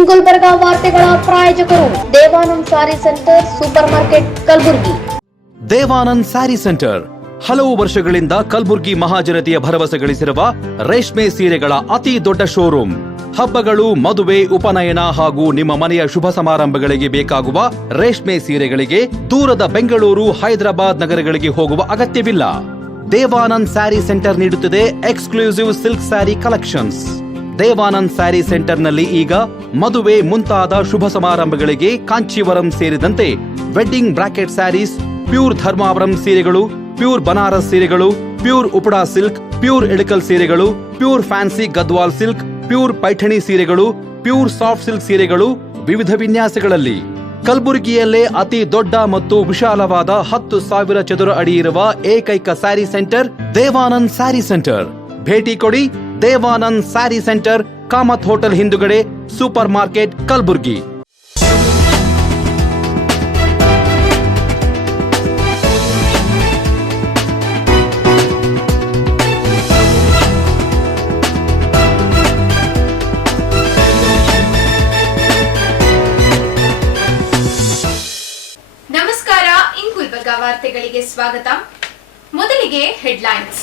ಇನ್ ಗುಲ್ಬರ್ಗ ವಾರ್ತೆಗಳ ಪ್ರಾಯೋಜಕರು Devanand sari centre super market Kalaburagi. Devanand sari centre ಹಲವು ವರ್ಷಗಳಿಂದ ಕಲಬುರಗಿ ಮಹಾಜನತೆಯ ಭರವಸೆ ಗಳಿಸಿರುವ ರೇಷ್ಮೆ ಸೀರೆಗಳ ಅತಿ ದೊಡ್ಡ ಶೋರೂಮ್. ಹಬ್ಬಗಳು, ಮದುವೆ, ಉಪನಯನ ಹಾಗೂ ನಿಮ್ಮ ಮನೆಯ ಶುಭ ಸಮಾರಂಭಗಳಿಗೆ ಬೇಕಾಗುವ ರೇಷ್ಮೆ ಸೀರೆಗಳಿಗೆ ದೂರದ ಬೆಂಗಳೂರು, ಹೈದರಾಬಾದ್ ನಗರಗಳಿಗೆ ಹೋಗುವ ಅಗತ್ಯವಿಲ್ಲ. ದೇವಾನಂದ್ ಸ್ಯಾರಿ ಸೆಂಟರ್ ನೀಡುತ್ತಿದೆ exclusive silk sari collections. Devanand sari ಸೆಂಟರ್ನಲ್ಲಿ ಈಗ ಮದುವೆ ಮುಂತಾದ ಶುಭ ಸಮಾರಂಭಗಳಿಗೆ ಕಾಂಚೀವರಂ ಸೇರಿದಂತೆ wedding brocade saris, pure Dharmavaram ಸೀರೆಗಳು, ಪ್ಯೂರ್ ಬನಾರಸ್ ಸೀರೆಗಳು, pure Uppada silk, pure Ilkal ಸೀರೆಗಳು, pure fancy Gadwal silk, pure Paithani ಸೀರೆಗಳು, ಪ್ಯೂರ್ ಸಾಫ್ಟ್ ಸಿಲ್ಕ್ ಸೀರೆಗಳು ವಿವಿಧ ವಿನ್ಯಾಸಗಳಲ್ಲಿ. ಕಲಬುರಗಿಯಲ್ಲೇ ಅತಿ ದೊಡ್ಡ ಮತ್ತು ವಿಶಾಲವಾದ 10,000 ಚದುರ ಅಡಿ ಇರುವ ಏಕೈಕ ಸ್ಯಾರಿ ಸೆಂಟರ್ ದೇವಾನಂದ್ ಸ್ಯಾರಿ ಸೆಂಟರ್. ಭೇಟಿ ಕೊಡಿ. ದೇವಾನಂದ್ ಸ್ಯಾರಿ ಸೆಂಟರ್, ಕಾಮತ್ ಹೋಟೆಲ್ ಹಿಂದುಗಡೆ, ಸೂಪರ್ ಮಾರ್ಕೆಟ್, ಕಲಬುರಗಿ. ನಮಸ್ಕಾರ, ಇನ್ ಗುಲ್ಬರ್ಗ ವಾರ್ತೆಗಳಿಗೆ ಸ್ವಾಗತ. ಮೊದಲಿಗೆ ಹೆಡ್ಲೈನ್ಸ್.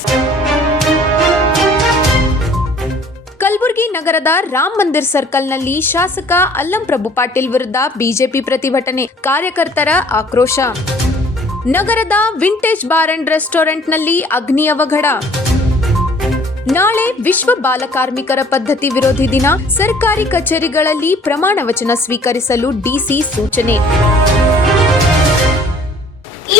ಕಲಬುರಗಿ ನಗರದ ರಾಮ್ ಮಂದಿರ್ ಸರ್ಕಲ್ನಲ್ಲಿ ಶಾಸಕ ಅಲ್ಲಂ ಪ್ರಭು ಪಾಟೀಲ್ ವಿರುದ್ಧ ಬಿಜೆಪಿ ಪ್ರತಿಭಟನೆ, ಕಾರ್ಯಕರ್ತರ ಆಕ್ರೋಶ. ನಗರದ ವಿಂಟೇಜ್ ಬಾರ್ ಅಂಡ್ ರೆಸ್ಟೋರೆಂಟ್ನಲ್ಲಿ ಅಗ್ನಿ ಅವಘಡ. ನಾಳೆ ವಿಶ್ವ ಬಾಲ ಕಾರ್ಮಿಕರ ಪದ್ಧತಿ ವಿರೋಧಿ ದಿನ, ಸರ್ಕಾರಿ ಕಚೇರಿಗಳಲ್ಲಿ ಪ್ರಮಾಣ ವಚನ ಸ್ವೀಕರಿಸಲು ಡಿಸಿ ಸೂಚನೆ.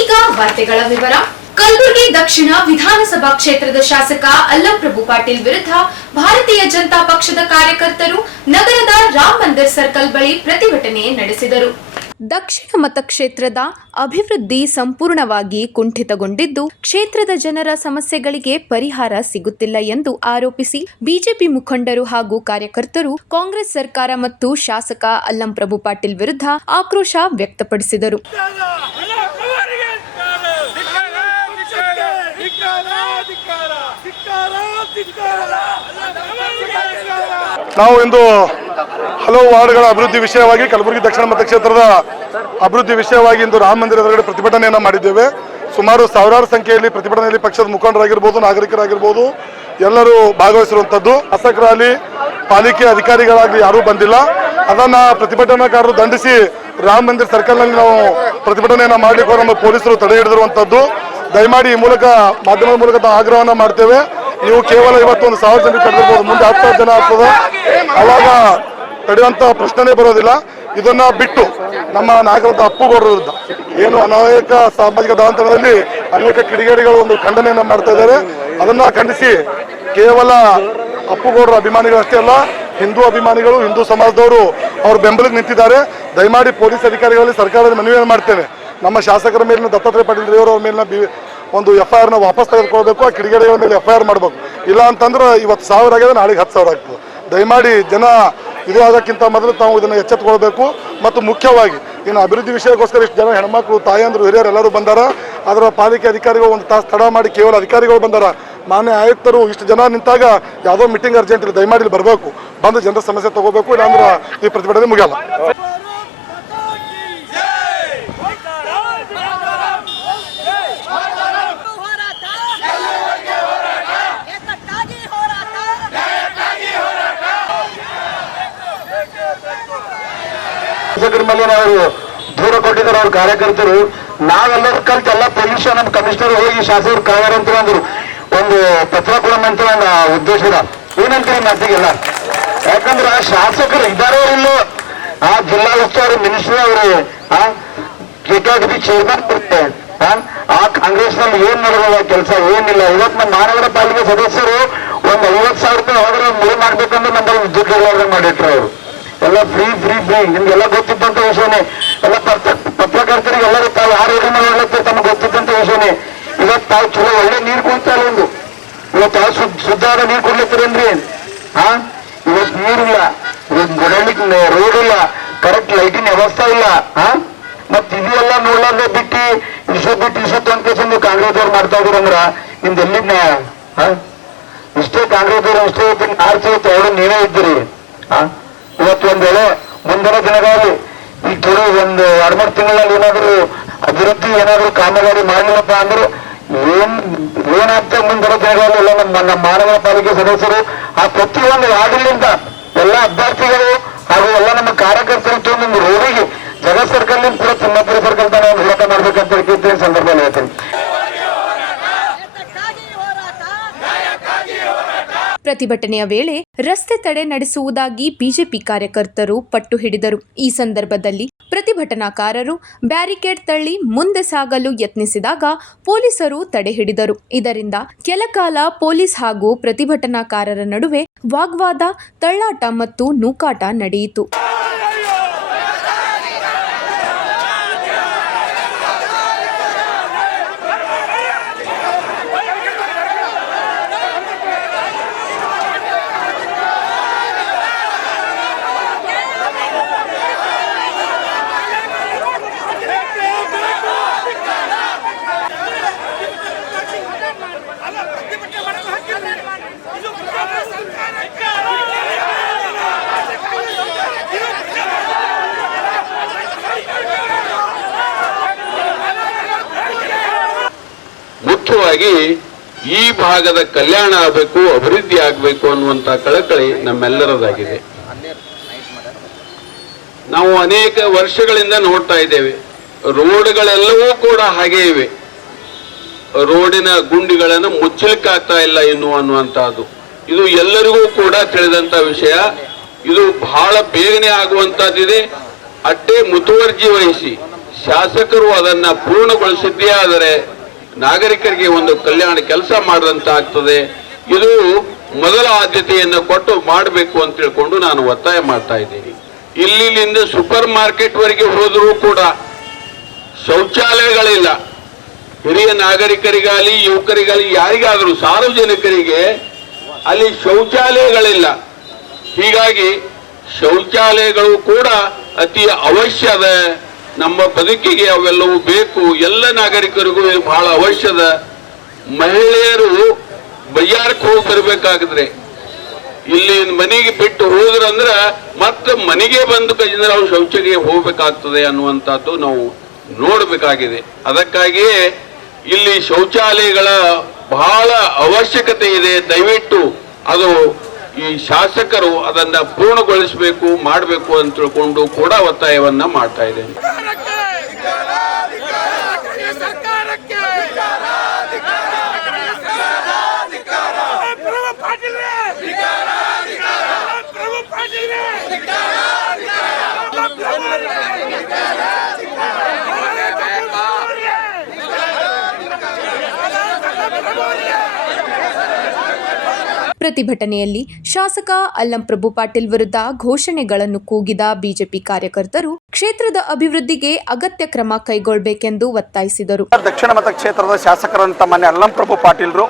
ಈಗ ವಾರ್ತೆಗಳ ವಿವರ. ಕಲಬುರಗಿ ದಕ್ಷಿಣ ವಿಧಾನಸಭಾ ಕ್ಷೇತ್ರದ ಶಾಸಕ ಅಲ್ಲಂ ಪ್ರಭು ಪಾಟೀಲ್ ವಿರುದ್ಧ ಭಾರತೀಯ ಜನತಾ ಪಕ್ಷದ ಕಾರ್ಯಕರ್ತರು ನಗರದ ರಾಮ್ ಮಂದಿರ್ ಸರ್ಕಲ್ ಬಳಿ ಪ್ರತಿಭಟನೆ ನಡೆಸಿದರು. ದಕ್ಷಿಣ ಮತಕ್ಷೇತ್ರದ ಅಭಿವೃದ್ಧಿ ಸಂಪೂರ್ಣವಾಗಿ ಕುಂಠಿತಗೊಂಡಿದ್ದು, ಕ್ಷೇತ್ರದ ಜನರ ಸಮಸ್ಯೆಗಳಿಗೆ ಪರಿಹಾರ ಸಿಗುತ್ತಿಲ್ಲ ಎಂದು ಆರೋಪಿಸಿ ಬಿಜೆಪಿ ಮುಖಂಡರು ಹಾಗೂ ಕಾರ್ಯಕರ್ತರು ಕಾಂಗ್ರೆಸ್ ಸರ್ಕಾರ ಮತ್ತು ಶಾಸಕ ಅಲ್ಲಂ ಪ್ರಭು ಪಾಟೀಲ್ ವಿರುದ್ಧ ಆಕ್ರೋಶ ವ್ಯಕ್ತಪಡಿಸಿದರು. ನಾವು ಇಂದು ಹಲವು ವಾರ್ಡ್ಗಳ ಅಭಿವೃದ್ಧಿ ವಿಷಯವಾಗಿ ಕಲಬುರಗಿ ದಕ್ಷಿಣ ಮತಕ್ಷೇತ್ರದ ಅಭಿವೃದ್ಧಿ ವಿಷಯವಾಗಿ ಇಂದು ರಾಮ ಮಂದಿರ ಎದುರುಗಡೆ ಪ್ರತಿಭಟನೆಯನ್ನು ಮಾಡಿದ್ದೇವೆ. ಸುಮಾರು ಸಾವಿರಾರು ಸಂಖ್ಯೆಯಲ್ಲಿ ಪ್ರತಿಭಟನೆಯಲ್ಲಿ ಪಕ್ಷದ ಮುಖಂಡರಾಗಿರ್ಬೋದು, ನಾಗರಿಕರಾಗಿರ್ಬೋದು, ಎಲ್ಲರೂ ಭಾಗವಹಿಸಿರುವಂಥದ್ದು. ಶಾಸಕರಾಗಲಿ ಪಾಲಿಕೆ ಅಧಿಕಾರಿಗಳಾಗಲಿ ಯಾರೂ ಬಂದಿಲ್ಲ. ಅದನ್ನು ಪ್ರತಿಭಟನಾಕಾರರು ದಂಡಿಸಿ ರಾಮ ಮಂದಿರ ಸರ್ಕಲ್ನಲ್ಲಿ ನಾವು ಪ್ರತಿಭಟನೆಯನ್ನು ಮಾಡಲಿಕ್ಕೆ ನಮ್ಮ ಪೊಲೀಸರು ತಡೆ ಹಿಡಿದಿರುವಂಥದ್ದು. ದಯಮಾಡಿ ಈ ಮೂಲಕ ಮಾಧ್ಯಮದ ಮೂಲಕ ನಾವು ಆಗ್ರಹವನ್ನು ಮಾಡ್ತೇವೆ. ನೀವು ಕೇವಲ ಇವತ್ತು 1,000 ಜನರಿಗೆ ತಡೆದಿರ್ಬೋದು, ಮುಂದೆ 10,000 ಜನ ಆಗ್ತದೆ, ಅವಾಗ ತಡೆಯುವಂಥ ಪ್ರಶ್ನೆನೇ ಬರೋದಿಲ್ಲ. ಇದನ್ನ ಬಿಟ್ಟು ನಮ್ಮ ನಾಗರದ ಅಪ್ಪುಗೌಡರ ವಿರುದ್ಧ ಏನು ಅನೇಕ ಸಾಮಾಜಿಕ ಜಾಲತಾಣದಲ್ಲಿ ಅನೇಕ ಕಿಡಿಗೇಡಿಗಳು ಒಂದು ಖಂಡನೆಯನ್ನು ಮಾಡ್ತಾ ಇದ್ದಾರೆ. ಅದನ್ನ ಖಂಡಿಸಿ ಕೇವಲ ಅಪ್ಪುಗೌಡರ ಅಭಿಮಾನಿಗಳಷ್ಟೇ ಅಲ್ಲ, ಹಿಂದೂ ಅಭಿಮಾನಿಗಳು, ಹಿಂದೂ ಸಮಾಜದವರು ಅವ್ರ ಬೆಂಬಲಕ್ಕೆ ನಿಂತಿದ್ದಾರೆ. ದಯಮಾಡಿ ಪೊಲೀಸ್ ಅಧಿಕಾರಿಗಳಲ್ಲಿ ಸರ್ಕಾರದ ಮನವಿಯನ್ನು ಮಾಡ್ತೇವೆ. ನಮ್ಮ ಶಾಸಕರ ಮೇಲಿನ ದತ್ತಾತ್ರೇಯ ಪಾಟೀಲ್ ಅವರ ಮೇಲಿನ ಒಂದು FIR ವಾಪಸ್ ತೆಗೆದುಕೊಳ್ಬೇಕು. ಆ ಕಿಡಿಗೇಡಿಗಳ ಮೇಲೆ FIR ಮಾಡಬೇಕು. ಇಲ್ಲ ಅಂತಂದ್ರೆ ಇವತ್ತು 1,000 ಆಗಿದೆ, ನಾಳೆಗೆ 10,000 ಆಗ್ತದೆ. ದಯಮಾಡಿ ಜನ ಇದು ಆಗೋಕ್ಕಿಂತ ಮೊದಲು ತಾವು ಇದನ್ನು ಎಚ್ಚೆತ್ತುಕೊಳ್ಬೇಕು. ಮತ್ತು ಮುಖ್ಯವಾಗಿ ಇನ್ನು ಅಭಿವೃದ್ಧಿ ವಿಷಯಕ್ಕೋಸ್ಕರ ಇಷ್ಟು ಜನ ಹೆಣ್ಮಕ್ಳು, ತಾಯಂದ್ರು, ಹಿರಿಯರು ಎಲ್ಲರೂ ಬಂದಾರ. ಅದರ ಪಾಲಿಕೆ ಅಧಿಕಾರಿಗಳು ಒಂದು ತಾಸು ತಡ ಮಾಡಿ ಕೇವಲ ಅಧಿಕಾರಿಗಳು ಬಂದಾರ. ಮಾನ್ಯ ಆಯುಕ್ತರು ಇಷ್ಟು ಜನ ನಿಂತಾಗ ಯಾವುದೋ ಮೀಟಿಂಗ್ ಅರ್ಜೆಂಟ್ ಇಲ್ಲ, ದಯಮಾಡಿ ಬರಬೇಕು, ಬಂದು ಜನರ ಸಮಸ್ಯೆ ತಗೋಬೇಕು. ಇಲ್ಲಾಂದ್ರೆ ಈ ಪ್ರತಿಭಟನೆ ಮುಗಿಯಲ್ಲ. ಮೇಲೆ ನಾವು ದೂರ ಕೊಟ್ಟಿದ್ದಾರೆ ಅವ್ರ ಕಾರ್ಯಕರ್ತರು. ನಾವೆಲ್ಲರೂ ಕಲ್ತು ಎಲ್ಲ ಪೊಲೀಸ್ ನಮ್ಮ ಕಮಿಷನರ್ ಹೋಗಿ ಶಾಸಕರು ಕಾಯ್ಯಾರ ಅಂತ ಅಂದ್ರು, ಒಂದು ಪತ್ರ ಕೊಡೋಣಂತ ಒಂದು ಉದ್ದೇಶದ ಏನಂತೀರಿ ಮಾತಿಗೆಲ್ಲ. ಯಾಕಂದ್ರೆ ಆ ಶಾಸಕರು ಇದ್ದಾರೋ ಇಲ್ಲೋ, ಆ ಜಿಲ್ಲಾ ಉಸ್ತುವಾರಿ ಮಿನಿಸ್ಟರ್ ಅವರು KKDP ಚೇರ್ಮನ್ ಬರುತ್ತೆ, ಆ ಕಾಂಗ್ರೆಸ್ ನಲ್ಲಿ ಏನ್ ನಡೆದ ಕೆಲಸ ಏನಿಲ್ಲ. ಇವತ್ತು ನಮ್ಮ ಮಹಾನಗರ ಪಾಲಿಕೆ ಸದಸ್ಯರು ಒಂದು 50,000 ರೂಪಾಯಿ ಹೋದ್ರೆ ಮುಳಿ ಮಾಡ್ಬೇಕಂದ್ರೆ ನಮ್ಮಲ್ಲಿ ದುಡ್ಡು ಮಾಡಿಟ್ರು ಅವರು. ಎಲ್ಲ ಫ್ರೀ ನಿಮ್ಗೆಲ್ಲ ಗೊತ್ತಿದ್ದಂತ ವಿಷಯನೇ. ಎಲ್ಲ ಪತ್ರಕರ್ತರಿಗೆ ಎಲ್ಲರೂ ತಾವು ಯಾರು ಯೋಜನೆ ಮಾಡ್ಲತ್ತಾರೆ ತಮಗೆ ಗೊತ್ತಿದ್ದಂತ ವಿಷಯನೇ. ಇವತ್ತು ತಾವು ಚಲೋ ಒಳ್ಳೆ ನೀರು ಕೊಡ್ತಾ ಇಲ್ಲ. ಒಂದು ಇವತ್ತು ತಾವು ಶುದ್ಧವಾದ ನೀರು ಕೊಡ್ಲತ್ತೀರೇನ್ರಿ? ಇವತ್ತು ನೀರಿಲ್ಲ, ಓಡಾಡ್ಲಿಕ್ಕೆ ರೋಡ್ ಇಲ್ಲ, ಕರೆಕ್ಟ್ ಲೈಟಿನ ವ್ಯವಸ್ಥೆ ಇಲ್ಲ. ಮತ್ ಇದೆಲ್ಲ ನೋಡ್ಲಾರ್ದೆ ಬಿಟ್ಟು ಇಷ್ಟು ಅಂತ ಕಾಂಗ್ರೆಸ್ ಅವ್ರು ಮಾಡ್ತಾ ಇದ್ರಂದ್ರ ನಿಮ್ದು ಎಲ್ಲಿದ್ನ ಇಷ್ಟೇ ಕಾಂಗ್ರೆಸ್ ಅವರು ಇಷ್ಟೇ ಆರ್ಸಿ ಅವರು ನೀವೇ ಇದ್ದೀರಿ. ಇವತ್ತು ಒಂದ್ ವೇಳೆ ಮುಂದಿನ ದಿನಗಳಲ್ಲಿ ಈ ಕೆಲವು ಒಂದು 2-3 ತಿಂಗಳಲ್ಲಿ ಏನಾದರೂ ಅಭಿವೃದ್ಧಿ ಏನಾದರೂ ಕಾಮಗಾರಿ ಮಾಡಲಿಲ್ಲಪ್ಪ ಅಂದ್ರೆ ಏನಾಗ್ತದೆ ಮುಂದಿನ ದಿನಗಳಲ್ಲಿ ಎಲ್ಲ ನಮ್ಮ ಮಾನವ ಪಾಲಿಕೆ ಸದಸ್ಯರು ಆ ಪ್ರತಿಯೊಂದು ವಾರ್ಡಿನಿಂದ ಎಲ್ಲ ಅಭ್ಯರ್ಥಿಗಳು ಹಾಗೂ ಎಲ್ಲ ನಮ್ಮ ಕಾರ್ಯಕರ್ತರು ಒಂದು ರೋಗಿಗೆ ಜಗತ್ ಸರ್ಕಲ್ ಕೂಡ ತಿಮ್ಮಾಪುರ ಸರ್ಕಲ್ ತಾನೇ ಒಂದು ಹೋರಾಟ ಮಾಡ್ಬೇಕಂತ ಹೇಳ್ತಿದ್ದೆ ಸಂದರ್ಭದಲ್ಲಿ ಹೇಳ್ತೀನಿ. ಪ್ರತಿಭಟನೆಯ ವೇಳೆ ರಸ್ತೆ ತಡೆ ನಡೆಸುವುದಾಗಿ ಬಿಜೆಪಿ ಕಾರ್ಯಕರ್ತರು ಪಟ್ಟು ಹಿಡಿದರು. ಈ ಸಂದರ್ಭದಲ್ಲಿ ಪ್ರತಿಭಟನಾಕಾರರು ಬ್ಯಾರಿಕೇಡ್ ತಳ್ಳಿ ಮುಂದೆ ಸಾಗಲು ಯತ್ನಿಸಿದಾಗ ಪೊಲೀಸರು ತಡೆ ಹಿಡಿದರು. ಇದರಿಂದ ಕೆಲಕಾಲ ಪೊಲೀಸ್ ಹಾಗೂ ಪ್ರತಿಭಟನಾಕಾರರ ನಡುವೆ ವಾಗ್ವಾದ, ತಳ್ಳಾಟ ಮತ್ತು ನೂಕಾಟ ನಡೆಯಿತು. ಮುಖ್ಯವಾಗಿ ಈ ಭಾಗದ ಕಲ್ಯಾಣ ಆಗಬೇಕು, ಅಭಿವೃದ್ಧಿ ಆಗಬೇಕು ಅನ್ನುವಂಥ ಕಳಕಳಿ ನಮ್ಮೆಲ್ಲರದಾಗಿದೆ. ನಾವು ಅನೇಕ ವರ್ಷಗಳಿಂದ ನೋಡ್ತಾ ಇದ್ದೇವೆ, ರೋಡ್ಗಳೆಲ್ಲವೂ ಕೂಡ ಹಾಗೆ ಇವೆ. ರೋಡಿನ ಗುಂಡಿಗಳನ್ನು ಮುಚ್ಚಲಿಕ್ಕಾಗ್ತಾ ಇಲ್ಲ ಅನ್ನುವಂಥದ್ದು ಇದು ಎಲ್ಲರಿಗೂ ಕೂಡ ತಿಳಿದಂತ ವಿಷಯ. ಇದು ಬಹಳ ಬೇಗನೆ ಆಗುವಂತಹದ್ದಿದೆ. ಅಷ್ಟೇ ಮುತುವರ್ಜಿ ವಹಿಸಿ ಶಾಸಕರು ಅದನ್ನ ಪೂರ್ಣಗೊಳಿಸಿದ್ದೇ ಆದರೆ ನಾಗರಿಕರಿಗೆ ಒಂದು ಕಲ್ಯಾಣ ಕೆಲಸ ಮಾಡಿದಂತ ಆಗ್ತದೆ. ಇದು ಮೊದಲ ಆದ್ಯತೆಯನ್ನು ಕೊಟ್ಟು ಮಾಡಬೇಕು ಅಂತ ತಿಳ್ಕೊಂಡು ನಾನು ಒತ್ತಾಯ ಮಾಡ್ತಾ ಇದ್ದೀನಿ. ಇಲ್ಲಿಂದ ಸೂಪರ್ ಮಾರ್ಕೆಟ್ ವರೆಗೆ ಹೋದರೂ ಕೂಡ ಶೌಚಾಲಯಗಳಿಲ್ಲ. ಹಿರಿಯ ನಾಗರಿಕರಿಗಾಗಲಿ ಯುವಕರಿಗಾಗಲಿ ಯಾರಿಗಾದರೂ ಸಾರ್ವಜನಿಕರಿಗೆ ಅಲ್ಲಿ ಶೌಚಾಲಯಗಳಿಲ್ಲ. ಹೀಗಾಗಿ ಶೌಚಾಲಯಗಳು ಕೂಡ ಅತಿ ಅವಶ್ಯದ. ನಮ್ಮ ಬದುಕಿಗೆ ಅವೆಲ್ಲವೂ ಬೇಕು. ಎಲ್ಲ ನಾಗರಿಕರಿಗೂ ಬಹಳ ಅವಶ್ಯದ. ಮಹಿಳೆಯರು ಬಯ್ಯಾರಕ್ಕೆ ಹೋಗಿ ಬರಬೇಕಾಗಿದ್ರೆ ಇಲ್ಲಿ ಮನೆಗೆ ಬಿಟ್ಟು ಹೋದ್ರಂದ್ರ ಮತ್ತೆ ಮನೆಗೆ ಬಂದು ಕೈಯಿಂದ ನಾವು ಶೌಚಕ್ಕೆ ಹೋಗ್ಬೇಕಾಗ್ತದೆ ಅನ್ನುವಂಥದ್ದು ನಾವು ನೋಡಬೇಕಾಗಿದೆ. ಅದಕ್ಕಾಗಿಯೇ ಇಲ್ಲಿ ಶೌಚಾಲಯಗಳ ಬಹಳ ಅವಶ್ಯಕತೆ ಇದೆ. ದಯವಿಟ್ಟು ಅದು ಈ ಶಾಸಕರು ಅದನ್ನ ಪೂರ್ಣಗೊಳಿಸಬೇಕು, ಮಾಡಬೇಕು ಅಂತ ತಿಳ್ಕೊಂಡು ಕೂಡ ಒತ್ತಾಯವನ್ನ ಮಾಡ್ತಾ ಇದ್ದೇನೆ. ಪ್ರತಿಭಟನೆಯಲ್ಲಿ ಶಾಸಕ ಅಲ್ಲಂಪ್ರಭು ಪಾಟೀಲ್ ವಿರುದ್ಧ ಘೋಷಣೆಗಳನ್ನು ಕೂಗಿದ ಬಿಜೆಪಿ ಕಾರ್ಯಕರ್ತರು ಕ್ಷೇತ್ರದ ಅಭಿವೃದ್ಧಿಗೆ ಅಗತ್ಯ ಕ್ರಮ ಕೈಗೊಳ್ಳಬೇಕೆಂದು ಒತ್ತಾಯಿಸಿದರು. ದಕ್ಷಿಣ ಮತಕ್ಷೇತ್ರದ ಶಾಸಕರಂತ ಮಾನ್ಯ ಅಲ್ಲಂಪ್ರಭು ಪಾಟೀಲ್ರು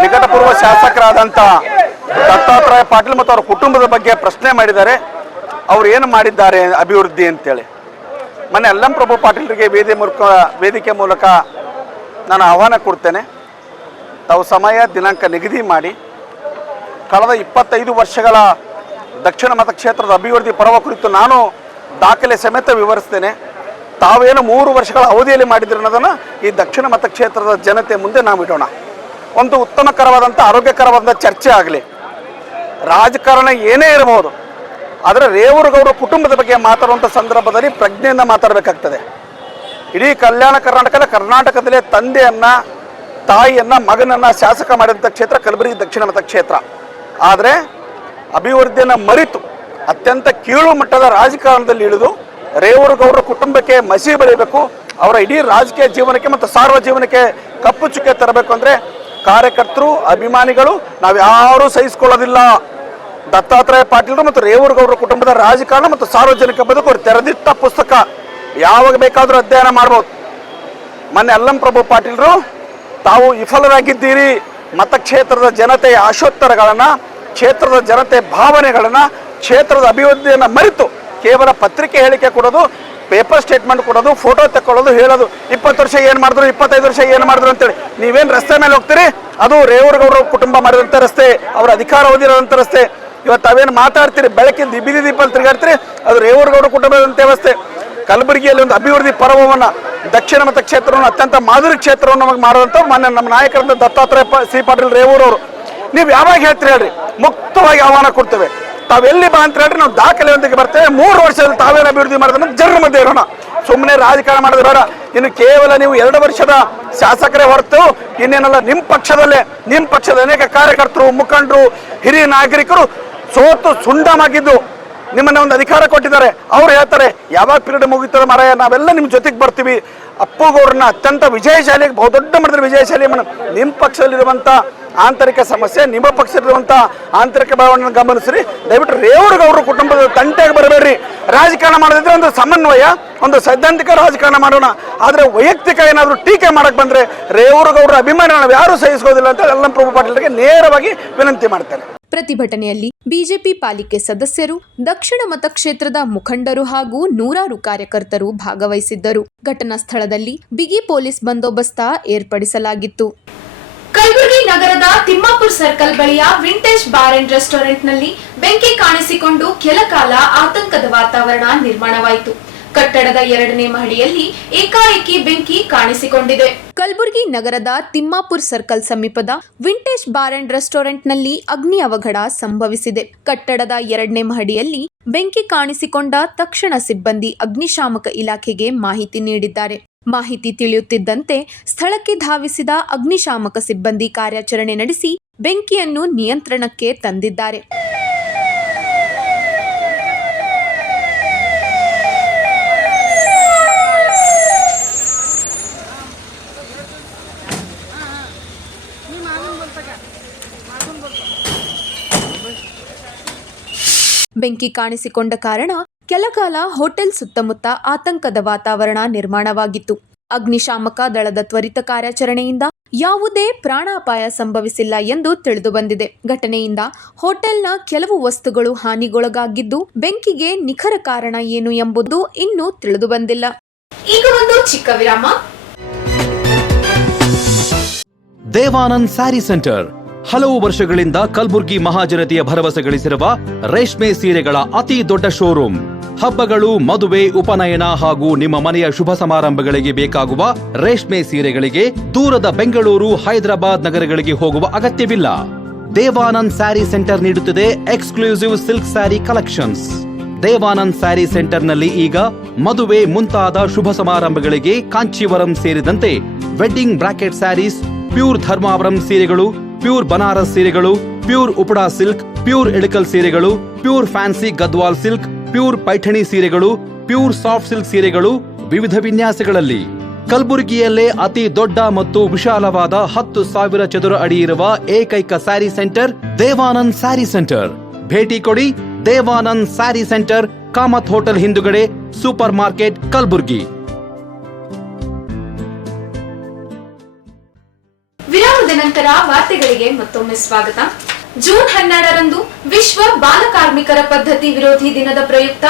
ನಿಕಟಪೂರ್ವ ಶಾಸಕರಾದಂಥ ದತ್ತಾತ್ರೇಯ ಪಾಟೀಲ್ ಮತ್ತು ಅವರ ಕುಟುಂಬದ ಬಗ್ಗೆ ಪ್ರಶ್ನೆ ಮಾಡಿದ್ದಾರೆ. ಅವ್ರು ಏನು ಮಾಡಿದ್ದಾರೆ ಅಭಿವೃದ್ಧಿ ಅಂತೇಳಿ. ಮೊನ್ನೆ ಅಲ್ಲಂಪ್ರಭು ಪಾಟೀಲ್ರಿಗೆ ವೇದಿಕೆ ಮೂಲಕ ನಾನು ಆಹ್ವಾನ ಕೊಡ್ತೇನೆ. ತಾವು ಸಮಯ ದಿನಾಂಕ ನಿಗದಿ ಮಾಡಿ ಕಳೆದ 25 ವರ್ಷಗಳ ದಕ್ಷಿಣ ಮತಕ್ಷೇತ್ರದ ಅಭಿವೃದ್ಧಿ ಪರ್ವ ಕುರಿತು ನಾನು ದಾಖಲೆ ಸಮೇತ ವಿವರಿಸ್ತೇನೆ. ತಾವೇನು 3 ವರ್ಷಗಳ ಅವಧಿಯಲ್ಲಿ ಮಾಡಿದ್ರೆ ಅನ್ನೋದನ್ನು ಈ ದಕ್ಷಿಣ ಮತಕ್ಷೇತ್ರದ ಜನತೆ ಮುಂದೆ ನಾವು ಇಡೋಣ. ಒಂದು ಉತ್ತಮಕರವಾದಂಥ ಆರೋಗ್ಯಕರವಾದಂಥ ಚರ್ಚೆ ಆಗಲಿ. ರಾಜಕಾರಣ ಏನೇ ಇರಬಹುದು, ಆದರೆ ರೇವೂರುಗೌಡರ ಕುಟುಂಬದ ಬಗ್ಗೆ ಮಾತಾಡುವಂಥ ಸಂದರ್ಭದಲ್ಲಿ ಪ್ರಜ್ಞೆಯಿಂದ ಮಾತಾಡಬೇಕಾಗ್ತದೆ. ಇಡೀ ಕಲ್ಯಾಣ ಕರ್ನಾಟಕದಲ್ಲೇ ತಂದೆಯನ್ನು, ತಾಯಿಯನ್ನು, ಮಗನನ್ನು ಶಾಸಕ ಮಾಡಿದಂಥ ಕ್ಷೇತ್ರ ಕಲಬುರಗಿ ದಕ್ಷಿಣ ಮತಕ್ಷೇತ್ರ. ಆದರೆ ಅಭಿವೃದ್ಧಿಯನ್ನು ಮರೆತು ಅತ್ಯಂತ ಕೀಳು ಮಟ್ಟದ ರಾಜಕಾರಣದಲ್ಲಿ ಇಳಿದು ರೇವೂರುಗೌಡರ ಕುಟುಂಬಕ್ಕೆ ಮಸಿ ಬೆಳಿಬೇಕು, ಅವರ ಇಡೀ ರಾಜಕೀಯ ಜೀವನಕ್ಕೆ ಮತ್ತು ಸಾರ್ವಜೀವನಕ್ಕೆ ಕಪ್ಪು ಚುಕ್ಕೆ ತರಬೇಕು ಅಂದರೆ ಕಾರ್ಯಕರ್ತರು, ಅಭಿಮಾನಿಗಳು ನಾವು ಯಾರೂ ಸಹಿಸಿಕೊಳ್ಳೋದಿಲ್ಲ. ದತ್ತಾತ್ರೇಯ ಪಾಟೀಲರು ಮತ್ತು ರೇವೂರುಗೌಡರ ಕುಟುಂಬದ ರಾಜಕಾರಣ ಮತ್ತು ಸಾರ್ವಜನಿಕ ಬದುಕು ತೆರೆದಿಟ್ಟ ಪುಸ್ತಕ, ಯಾವಾಗ ಬೇಕಾದರೂ ಅಧ್ಯಯನ ಮಾಡ್ಬೋದು. ಮೊನ್ನೆ ಅಲ್ಲಂಪ್ರಭು ಪಾಟೀಲರು ತಾವು ವಿಫಲರಾಗಿದ್ದೀರಿ, ಮತಕ್ಷೇತ್ರದ ಜನತೆಯ ಆಶೋತ್ತರಗಳನ್ನು, ಕ್ಷೇತ್ರದ ಜನತೆಯ ಭಾವನೆಗಳನ್ನು, ಕ್ಷೇತ್ರದ ಅಭಿವೃದ್ಧಿಯನ್ನು ಮರೆತು ಕೇವಲ ಪತ್ರಿಕೆ ಹೇಳಿಕೆ ಕೊಡೋದು, ಪೇಪರ್ ಸ್ಟೇಟ್ಮೆಂಟ್ ಕೊಡೋದು, ಫೋಟೋ ತಗೊಳ್ಳೋದು, ಹೇಳೋದು 20 ವರ್ಷ ಏನು ಮಾಡಿದ್ರು, 25 ವರ್ಷ ಏನು ಮಾಡಿದ್ರು ಅಂತೇಳಿ. ನೀವೇನು ರಸ್ತೆ ಮೇಲೆ ಹೋಗ್ತೀರಿ, ಅದು ರೇವೂರುಗೌಡರ ಕುಟುಂಬ ಮಾಡಿದಂಥ ರಸ್ತೆ, ಅವರ ಅಧಿಕಾರ ಹೊಂದಿರೋದಂಥ ರಸ್ತೆ. ಇವತ್ತು ತಾವೇನು ಮಾತಾಡ್ತೀರಿ, ಬೆಳಕಿಂದ ಬೀದಿ ದೀಪ ತಿರುಗಾಡ್ತೀರಿ, ಅದು ರೇವೂರಗೌಡ ಕುಟುಂಬದಂತ ವ್ಯವಸ್ಥೆ. ಕಲಬುರಗಿಯಲ್ಲಿ ಒಂದು ಅಭಿವೃದ್ಧಿ ಪರ್ವವನ್ನು ದಕ್ಷಿಣ ಮತಕ್ಷೇತ್ರವನ್ನು ಅತ್ಯಂತ ಮಾದರಿ ಕ್ಷೇತ್ರವನ್ನು ನಮಗೆ ಮಾಡುವಂಥ ಮಾನ್ಯ ನಮ್ಮ ನಾಯಕರಾದ ದತ್ತಾತ್ರೇಯ ಸಿ ಪಾಟೀಲ್ ರೇವೂರವರು. ನೀವು ಯಾವಾಗ ಹೇಳ್ತೀರಿ ಹೇಳ್ರಿ, ಮುಕ್ತವಾಗಿ ಆಹ್ವಾನ ಕೊಡ್ತೇವೆ. ತಾವೆಲ್ಲಿ ಬಾ ಅಂತ ಹೇಳ್ರಿ, ನಾವು ದಾಖಲೆಯೊಂದಿಗೆ ಬರ್ತೇವೆ. 3 ವರ್ಷದಲ್ಲಿ ತಾವೇನು ಅಭಿವೃದ್ಧಿ ಮಾಡಿದ್ರೆ ಜನರ ಮಧ್ಯೆ ಇರೋಣ, ಸುಮ್ಮನೆ ರಾಜಕಾರಣ ಮಾಡೋದು ಬೇಡ. ಇನ್ನು ಕೇವಲ ನೀವು 2 ವರ್ಷದ ಶಾಸಕರೇ ಹೊರತು ಇನ್ನೇನಲ್ಲ, ನಿಮ್ಮ ಪಕ್ಷದ ಅನೇಕ ಕಾರ್ಯಕರ್ತರು, ಮುಖಂಡರು, ಹಿರಿಯ ನಾಗರಿಕರು ಸೋತು ಸುಂಡಮಾಗಿದ್ದು ನಿಮ್ಮನ್ನ ಒಂದು ಅಧಿಕಾರ ಕೊಟ್ಟಿದ್ದಾರೆ. ಅವ್ರು ಹೇಳ್ತಾರೆ ಯಾವಾಗ ಪೀರಿಯಡ್ ಮುಗಿತಾರೆ ಮಾರಾಯ, ನಾವೆಲ್ಲ ನಿಮ್ಮ ಜೊತೆಗೆ ಬರ್ತೀವಿ. ಅಪ್ಪುಗೌಡ್ರನ್ನ ಅತ್ಯಂತ ವಿಜಯಶಾಲಿ, ಬಹುದೊಡ್ಡ ಮಟ್ಟದ ವಿಜಯಶಾಲಿ ನಿಮ್ಮ ಪಕ್ಷದಲ್ಲಿರುವಂಥ ಆಂತರಿಕ ಸಮಸ್ಯೆ, ನಿಮ್ಮ ಪಕ್ಷದಲ್ಲಿರುವಂಥ ಆಂತರಿಕ ಬೆಳವಣಿಗೆ ಗಮನಿಸ್ರಿ. ದಯವಿಟ್ಟು ರೇವೂರಗೌಡರ ಕುಟುಂಬದ ತಂಟೆಗೆ ಬರಬೇಡ್ರಿ. ರಾಜಕಾರಣ ಮಾಡೋದಿದ್ರೆ ಒಂದು ಸಮನ್ವಯ, ಒಂದು ಸೈದ್ಧಾಂತಿಕ ರಾಜಕಾರಣ ಮಾಡೋಣ. ಆದರೆ ವೈಯಕ್ತಿಕ ಏನಾದರೂ ಟೀಕೆ ಮಾಡಕ್ಕೆ ಬಂದರೆ ರೇವೂರಗೌಡರ ಅಭಿಮಾನ ನಾವು ಯಾರೂ ಸಹಿಸೋದಿಲ್ಲ ಅಂತ ಯಲ್ಲಪ್ರಭು ಪಾಟೀಲರಿಗೆ ನೇರವಾಗಿ ವಿನಂತಿ ಮಾಡ್ತಾರೆ. ಪ್ರತಿಭಟನೆಯಲ್ಲಿ ಬಿಜೆಪಿ ಪಾಲಿಕೆ ಸದಸ್ಯರು, ದಕ್ಷಿಣ ಮತಕ್ಷೇತ್ರದ ಮುಖಂಡರು ಹಾಗೂ ನೂರಾರು ಕಾರ್ಯಕರ್ತರು ಭಾಗವಹಿಸಿದ್ದರು. ಘಟನಾ ಸ್ಥಳದಲ್ಲಿ ಬಿಗಿ ಪೊಲೀಸ್ ಬಂದೋಬಸ್ತ ಏರ್ಪಡಿಸಲಾಗಿತ್ತು. ಕಲಬುರಗಿ ನಗರದ ತಿಮ್ಮಾಪುರ್ ಸರ್ಕಲ್ ಬಳಿಯ ವಿಂಟೇಜ್ ಬಾರ್ ಅಂಡ್ ರೆಸ್ಟೋರೆಂಟ್ನಲ್ಲಿ ಬೆಂಕಿ ಕಾಣಿಸಿಕೊಂಡು ಕೆಲ ಕಾಲ ಆತಂಕದ ವಾತಾವರಣ ನಿರ್ಮಾಣವಾಯಿತು. ಕಟ್ಟಡದ 2ನೇ ಮಹಡಿಯಲ್ಲಿ ಏಕಾಏಕಿ ಬೆಂಕಿ ಕಾಣಿಸಿಕೊಂಡಿದೆ. ಕಲಬುರಗಿ ನಗರದ ತಿಮ್ಮಾಪುರ್ ಸರ್ಕಲ್ ಸಮೀಪದ ವಿಂಟೇಜ್ ಬಾರ್ ಅಂಡ್ ರೆಸ್ಟೋರೆಂಟ್ನಲ್ಲಿ ಅಗ್ನಿ ಅವಘಡ ಸಂಭವಿಸಿದೆ. ಕಟ್ಟಡದ 2ನೇ ಮಹಡಿಯಲ್ಲಿ ಬೆಂಕಿ ಕಾಣಿಸಿಕೊಂಡ ತಕ್ಷಣ ಸಿಬ್ಬಂದಿ ಅಗ್ನಿಶಾಮಕ ಇಲಾಖೆಗೆ ಮಾಹಿತಿ ನೀಡಿದ್ದಾರೆ. ಮಾಹಿತಿ ತಿಳಿಯುತ್ತಿದ್ದಂತೆ ಸ್ಥಳಕ್ಕೆ ಧಾವಿಸಿದ ಅಗ್ನಿಶಾಮಕ ಸಿಬ್ಬಂದಿ ಕಾರ್ಯಾಚರಣೆ ನಡೆಸಿ ಬೆಂಕಿಯನ್ನು ನಿಯಂತ್ರಣಕ್ಕೆ ತಂದಿದ್ದಾರೆ. ಬೆಂಕಿ ಕಾಣಿಸಿಕೊಂಡ ಕಾರಣ ಕೆಲಕಾಲ ಹೋಟೆಲ್ ಸುತ್ತಮುತ್ತ ಆತಂಕದ ವಾತಾವರಣ ನಿರ್ಮಾಣವಾಗಿತ್ತು. ಅಗ್ನಿಶಾಮಕ ದಳದ ತ್ವರಿತ ಕಾರ್ಯಾಚರಣೆಯಿಂದ ಯಾವುದೇ ಪ್ರಾಣಾಪಾಯ ಸಂಭವಿಸಿಲ್ಲ ಎಂದು ತಿಳಿದುಬಂದಿದೆ. ಘಟನೆಯಿಂದ ಹೋಟೆಲ್ನ ಕೆಲವು ವಸ್ತುಗಳು ಹಾನಿಗೊಳಗಾಗಿದ್ದು, ಬೆಂಕಿಗೆ ನಿಖರ ಕಾರಣ ಏನು ಎಂಬುದು ಇನ್ನೂ ತಿಳಿದುಬಂದಿಲ್ಲ. ಈಗ ಒಂದು ಚಿಕ್ಕ ವಿರಾಮ. ದೇವಾನಂದ್ ಸ್ಯಾರಿ ಸೆಂಟರ್ ಹಲವು ವರ್ಷಗಳಿಂದ ಕಲಬುರ್ಗಿ ಮಹಾಜನತೆಯ ಭರವಸೆ ಗಳಿಸಿರುವ ರೇಷ್ಮೆ ಸೀರೆಗಳ ಅತಿ ದೊಡ್ಡ ಶೋರೂಮ್. ಹಬ್ಬಗಳು, ಮದುವೆ, ಉಪನಯನ ಹಾಗೂ ನಿಮ್ಮ ಮನೆಯ ಶುಭ ಸಮಾರಂಭಗಳಿಗೆ ಬೇಕಾಗುವ ರೇಷ್ಮೆ ಸೀರೆಗಳಿಗೆ ದೂರದ ಬೆಂಗಳೂರು, ಹೈದರಾಬಾದ್ ನಗರಗಳಿಗೆ ಹೋಗುವ ಅಗತ್ಯವಿಲ್ಲ. ದೇವಾನಂದ್ ಸ್ಯಾರಿ ಸೆಂಟರ್ ನೀಡುತ್ತಿದೆ exclusive silk sari collections. Devanand sari ಸೆಂಟರ್ನಲ್ಲಿ ಈಗ ಮದುವೆ ಮುಂತಾದ ಶುಭ ಸಮಾರಂಭಗಳಿಗೆ ಕಾಂಚೀವರಂ ಸೇರಿದಂತೆ wedding brocade saris, pure Dharmavaram ಸೀರೆಗಳು, ಪ್ಯೂರ್ ಬನಾರಸ್ ಸೀರೆಗಳು, pure Uppada silk, pure Ilkal ಸೀರೆಗಳು, pure fancy Gadwal silk, pure Paithani ಸೀರೆಗಳು, ಪ್ಯೂರ್ ಸಾಫ್ಟ್ ಸಿಲ್ಕ್ ಸೀರೆಗಳು ವಿವಿಧ ವಿನ್ಯಾಸಗಳಲ್ಲಿ. ಕಲಬುರಗಿಯಲ್ಲೇ ಅತಿ ದೊಡ್ಡ ಮತ್ತು ವಿಶಾಲವಾದ 10,000 ಚದುರ ಅಡಿ ಇರುವ ಏಕೈಕ ಸ್ಯಾರಿ ಸೆಂಟರ್ ದೇವಾನಂದ್ ಸ್ಯಾರಿ ಸೆಂಟರ್. ಭೇಟಿ ಕೊಡಿ. ದೇವಾನಂದ್ ಸ್ಯಾರಿ ಸೆಂಟರ್, ಕಾಮತ್ ಹೋಟೆಲ್ ಹಿಂದುಗಡೆ, ಸೂಪರ್ ಮಾರ್ಕೆಟ್, ಕಲಬುರಗಿ. ವಿರಾಮದ ನಂತರ ವಾರ್ತೆಗಳಿಗೆ ಮತ್ತೊಮ್ಮೆ ಸ್ವಾಗತ. ಜೂನ್ 12ರಂದು ವಿಶ್ವ ಬಾಲಕಾರ್ಮಿಕರ ಪದ್ಧತಿ ವಿರೋಧಿ ದಿನದ ಪ್ರಯುಕ್ತ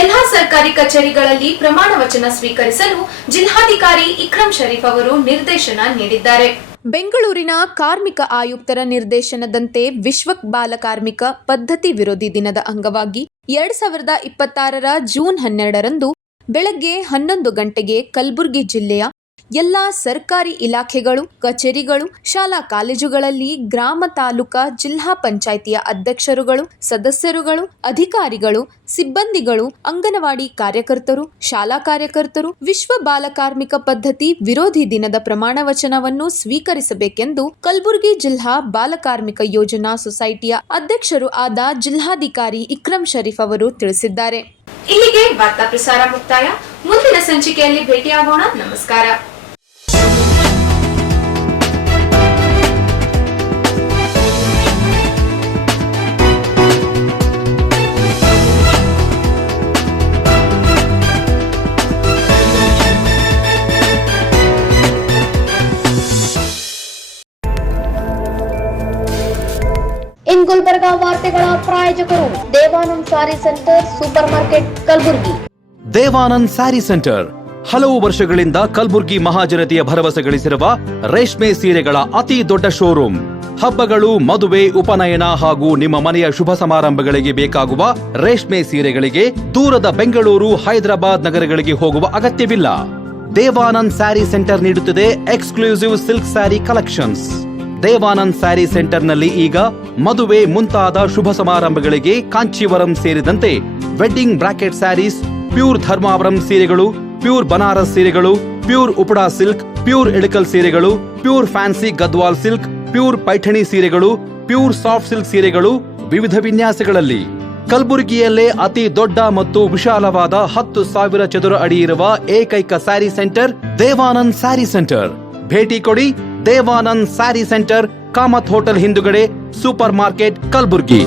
ಎಲ್ಲಾ ಸರ್ಕಾರಿ ಕಚೇರಿಗಳಲ್ಲಿ ಪ್ರಮಾಣ ವಚನ ಸ್ವೀಕರಿಸಲು ಜಿಲ್ಲಾಧಿಕಾರಿ ಇಕ್ರಂ ಶರೀಫ್ ಅವರು ನಿರ್ದೇಶನ ನೀಡಿದ್ದಾರೆ. ಬೆಂಗಳೂರಿನ ಕಾರ್ಮಿಕ ಆಯುಕ್ತರ ನಿರ್ದೇಶನದಂತೆ ವಿಶ್ವ ಬಾಲಕಾರ್ಮಿಕ ಪದ್ಧತಿ ವಿರೋಧಿ ದಿನದ ಅಂಗವಾಗಿ 2026ರ ಜೂನ್ 12ರಂದು ಬೆಳಗ್ಗೆ 11 ಗಂಟೆಗೆ ಕಲಬುರಗಿ ಜಿಲ್ಲೆಯ ಎಲ್ಲಾ ಸರ್ಕಾರಿ ಇಲಾಖೆಗಳು, ಕಚೇರಿಗಳು, ಶಾಲಾ ಕಾಲೇಜುಗಳಲ್ಲಿ ಗ್ರಾಮ, ತಾಲೂಕಾ, ಜಿಲ್ಲಾ ಪಂಚಾಯಿತಿಯ ಅಧ್ಯಕ್ಷರುಗಳು, ಸದಸ್ಯರುಗಳು, ಅಧಿಕಾರಿಗಳು, ಸಿಬ್ಬಂದಿಗಳು, ಅಂಗನವಾಡಿ ಕಾರ್ಯಕರ್ತರು, ಶಾಲಾ ಕಾರ್ಯಕರ್ತರು ವಿಶ್ವ ಬಾಲಕಾರ್ಮಿಕ ಪದ್ಧತಿ ವಿರೋಧಿ ದಿನದ ಪ್ರಮಾಣ ವಚನವನ್ನು ಸ್ವೀಕರಿಸಬೇಕೆಂದು ಕಲಬುರಗಿ ಜಿಲ್ಲಾ ಬಾಲಕಾರ್ಮಿಕ ಯೋಜನಾ ಸೊಸೈಟಿಯ ಅಧ್ಯಕ್ಷರು ಆದ ಜಿಲ್ಲಾಧಿಕಾರಿ ಇಕ್ರಂ ಶರೀಫ್ ಅವರು ತಿಳಿಸಿದ್ದಾರೆ. ಇಲ್ಲಿಗೆ ವಾರ್ತಾ ಪ್ರಸಾರ ಮುಕ್ತಾಯ. ಮುಂದಿನ ಸಂಚಿಕೆಯಲ್ಲಿ ಭೇಟಿಯಾಗೋಣ. ನಮಸ್ಕಾರ. ಇನ್ ಗುಲ್ಬರ್ಗಾ ವಾರ್ತೆಗಳ ಪ್ರಾಯೋಜಕರು Devanand sari centre, super market, Kalaburagi. Devanand sari centre ಹಲವು ವರ್ಷಗಳಿಂದ ಕಲಬುರ್ಗಿ ಮಹಾಜನತೆಯ ಭರವಸೆ ಗಳಿಸಿರುವ ರೇಷ್ಮೆ ಸೀರೆಗಳ ಅತಿ ದೊಡ್ಡ ಶೋರೂಮ್. ಹಬ್ಬಗಳು, ಮದುವೆ, ಉಪನಯನ ಹಾಗೂ ನಿಮ್ಮ ಮನೆಯ ಶುಭ ಸಮಾರಂಭಗಳಿಗೆ ಬೇಕಾಗುವ ರೇಷ್ಮೆ ಸೀರೆಗಳಿಗೆ ದೂರದ ಬೆಂಗಳೂರು, ಹೈದರಾಬಾದ್ ನಗರಗಳಿಗೆ ಹೋಗುವ ಅಗತ್ಯವಿಲ್ಲ. ದೇವಾನಂದ್ ಸ್ಯಾರಿ ಸೆಂಟರ್ ನೀಡುತ್ತಿದೆ exclusive silk sari collections. Devanand sari ಸೆಂಟರ್ನಲ್ಲಿ ಈಗ ಮದುವೆ ಮುಂತಾದ ಶುಭ ಸಮಾರಂಭಗಳಿಗೆ ಕಾಂಚೀವರಂ ಸೇರಿದಂತೆ wedding brocade saris, pure Dharmavaram ಸೀರೆಗಳು, ಪ್ಯೂರ್ ಬನಾರಸ್ ಸೀರೆಗಳು, pure Uppada silk, pure Ilkal ಸೀರೆಗಳು, pure fancy Gadwal silk, pure Paithani ಸೀರೆಗಳು, ಪ್ಯೂರ್ ಸಾಫ್ಟ್ ಸಿಲ್ಕ್ ಸೀರೆಗಳು ವಿವಿಧ ವಿನ್ಯಾಸಗಳಲ್ಲಿ. ಕಲಬುರಗಿಯಲ್ಲೇ ಅತಿ ದೊಡ್ಡ ಮತ್ತು ವಿಶಾಲವಾದ 10,000 ಚದುರ ಅಡಿ ಇರುವ ಏಕೈಕ ಸ್ಯಾರಿ ಸೆಂಟರ್ ದೇವಾನಂದ್ ಸ್ಯಾರಿ ಸೆಂಟರ್. ಭೇಟಿ ಕೊಡಿ. ದೇವಾನಂದ್ ಸ್ಯಾರಿ ಸೆಂಟರ್, ಕಾಮತ್ ಹೋಟೆಲ್ ಹಿಂದುಗಡೆ, ಸೂಪರ್ ಮಾರ್ಕೆಟ್, ಕಲಬುರ್ಗಿ.